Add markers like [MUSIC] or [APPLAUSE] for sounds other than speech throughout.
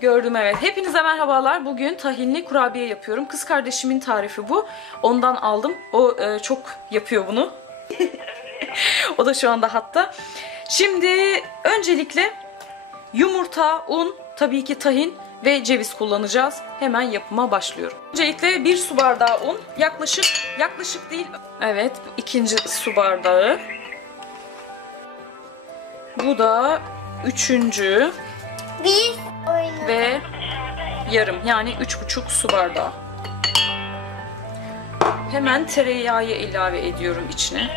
Gördüm evet. Hepinize merhabalar. Bugün tahinli kurabiye yapıyorum. Kız kardeşimin tarifi bu. Ondan aldım. O e, çok yapıyor bunu. [LAUGHS] o da şu anda hatta. Şimdi öncelikle yumurta, un, tabii ki tahin ve ceviz kullanacağız. Hemen yapıma başlıyorum. Öncelikle bir su bardağı un. Yaklaşık, yaklaşık değil. Evet, ikinci su bardağı. Bu da üçüncü Biz yarım yani üç buçuk su bardağı. Hemen tereyağı ilave ediyorum içine.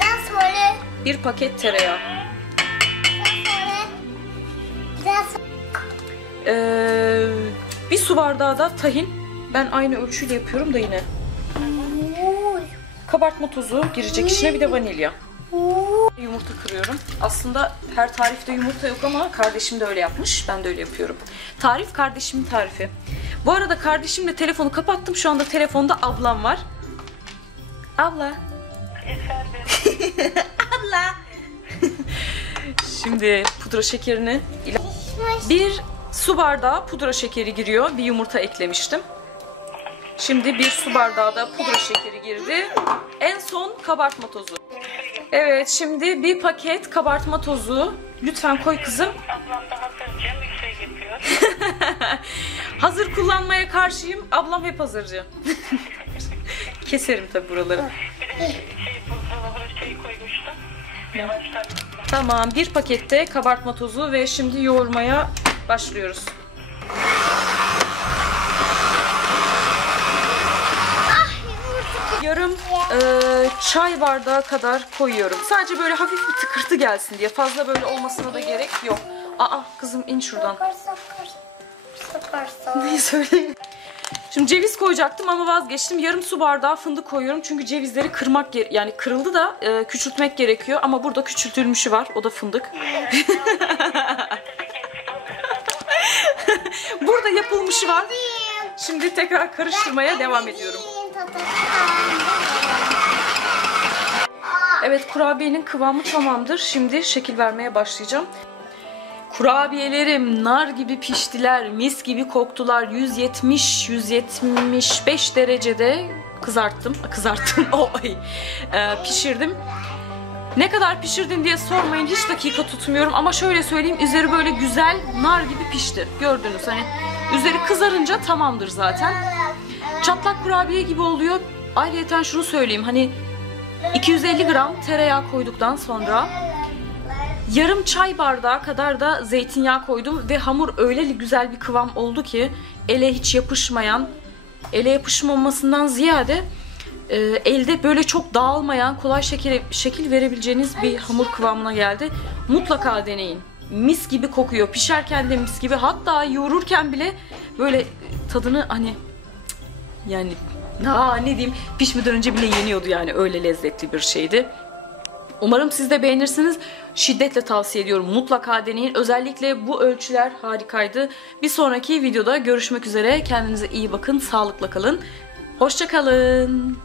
Daha sonra Bir paket tereyağı. daha sonra Ee, bir su bardağı da tahin. Ben aynı ölçüyle yapıyorum da yine. Kabartma tozu girecek içine bir de vanilya. Yumurta kırıyorum. Aslında her tarifte yumurta yok ama kardeşim de öyle yapmış. Ben de öyle yapıyorum. Tarif kardeşimin tarifi. Bu arada kardeşimle telefonu kapattım. Şu anda telefonda ablam var. Abla. [LAUGHS] Abla. Şimdi pudra şekerini bir su bardağı pudra şekeri giriyor. Bir yumurta eklemiştim. Şimdi bir su bardağı da pudra şekeri girdi. En son kabartma tozu. Evet şimdi bir paket kabartma tozu. Lütfen koy kızım. [LAUGHS] Ablam da hazırcı, yüksek yapıyor. [LAUGHS] Hazır kullanmaya karşıyım. Ablam hep hazırcı. [LAUGHS] Keserim tabi buraları. Şey, buzdolabına şey koymuştum. Yavaştan Tamam bir pakette kabartma tozu ve şimdi yoğurmaya başlıyoruz. Yarım e, çay bardağı kadar koyuyorum. Sadece böyle hafif bir tıkırtı gelsin diye. Fazla böyle olmasına da gerek yok. Aa kızım in şuradan. Sakar sakar. Sakar [LAUGHS] sakar. Ne söyleyeyim? Şimdi ceviz koyacaktım ama vazgeçtim. Yarım su bardağı fındık koyuyorum. Çünkü cevizleri kırmak yani kırıldı da e, küçültmek gerekiyor. Ama burada küçültülmüşü var. O da fındık. [LAUGHS] burada yapılmışı var. Şimdi tekrar karıştırmaya devam ediyorum. Evet kurabiyenin kıvamı tamamdır. Şimdi şekil vermeye başlayacağım. Kurabiyelerim nar gibi piştiler, mis gibi koktular. 170-175 derecede kızarttım. Kızarttım. [LAUGHS] o ay. Ee, pişirdim. Ne kadar pişirdin diye sormayın. Hiç dakika tutmuyorum ama şöyle söyleyeyim. Üzeri böyle güzel nar gibi pişti. Gördünüz hani. Üzeri kızarınca tamamdır zaten. Çatlak kurabiye gibi oluyor. Ayrıca şunu söyleyeyim. Hani 250 gram tereyağı koyduktan sonra yarım çay bardağı kadar da zeytinyağı koydum ve hamur öyle güzel bir kıvam oldu ki ele hiç yapışmayan, ele yapışmamasından ziyade e, elde böyle çok dağılmayan, kolay şekil, şekil verebileceğiniz bir hamur kıvamına geldi. Mutlaka deneyin. Mis gibi kokuyor. Pişerken de mis gibi. Hatta yoğururken bile böyle tadını hani yani aa, ne diyeyim pişmeden önce bile yeniyordu yani öyle lezzetli bir şeydi. Umarım siz de beğenirsiniz. Şiddetle tavsiye ediyorum. Mutlaka deneyin. Özellikle bu ölçüler harikaydı. Bir sonraki videoda görüşmek üzere. Kendinize iyi bakın. Sağlıkla kalın. Hoşçakalın.